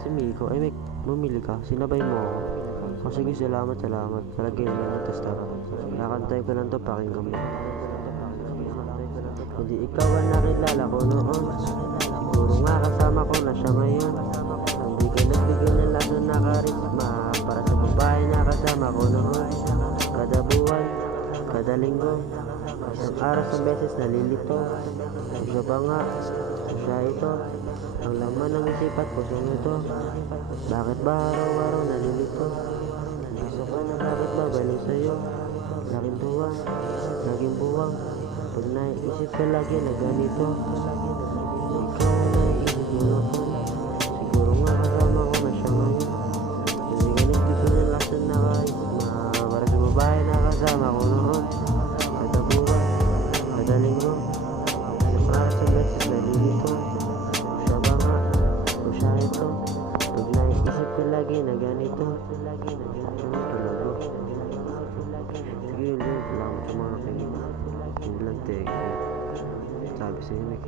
Si Miko, ay may bumili ka, sinabay mo ako. O sige, salamat. Talagay mo lang, tas tara. Kakantay ko lang to, pakinggan mo. Hindi ikaw ang nakilala ko noon. Siguro nga kasama ko na siya ngayon. Hindi ka nagbigay ng laso na karisma para sa babae na kasama ko noon. Kada buwan, kada linggo, isang araw sa beses nalilito. Siya ba nga? Siya ito. Ang laman ng isipat ko sa ito. Bakit ba araw-araw nalilito? Gusto ka na bakit ba baliw sa'yo? Laking tuwa, laging buwang. Pag naiisip ka lagi na ganito, ikaw ang naiisip mo ako. Siguro nga kasama ko na siya ngayon. Hindi ka nagbigay ng lason na karisma para sa babae na kasama ko noon. Kada buwan, kada linggo, isang araw sa beses nalilito. Siya ba nga? O siya ito? Pag naiisip ka lagi na ganito, sige, ulit. Salamat sa mga nakinig. Hindi lang thank you. Sabi sa'yo, Nick.